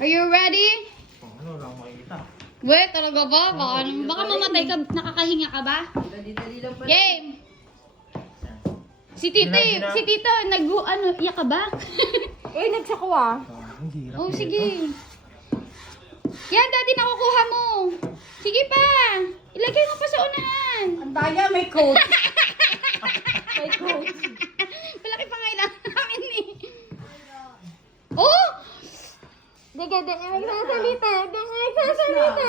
Are you ready? Ano lang makikita? Wait, talaga ba? Baka mamatay ka, nakakahinga ka ba? Dali lang pala. Game! Si Tito, iyak ka ba? Uy, nagsako ah. Ang hirap. Oh, sige. Yan, daddy, nakukuha mo. Sige pa. Ilagay mo pa sa unahan. Ang daya, may coat. May coat. Malaki pa ngailangan namin eh. Oh! Diga, nagsasalita. Nagsasalita.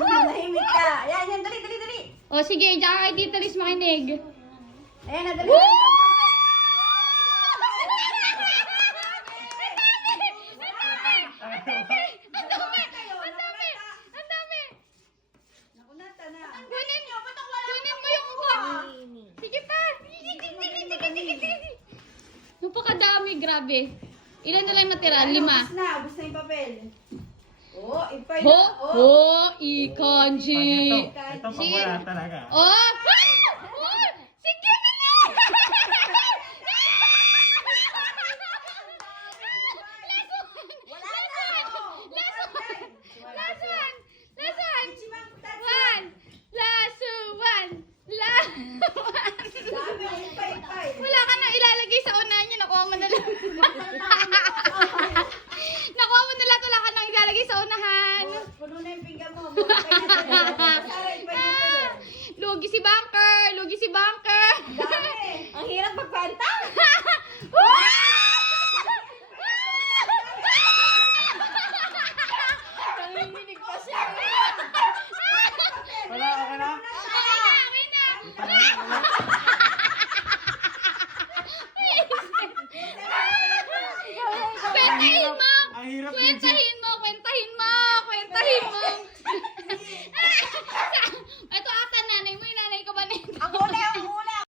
Manahimik ka. Ayan, yan, dali. Oh, sige, diyan kay Tito Liz makinig. Ayan na, dali. Woo! Ang dami! Nakunata na. Kunin mo yung uka. Sige pa. Sige. Napakadami, grabe. Ilan na lang natira? 5. Ubus na yung papel. Oh, ipay Ho, na. ho, ikanji. Ito pag wala talaga. Oh!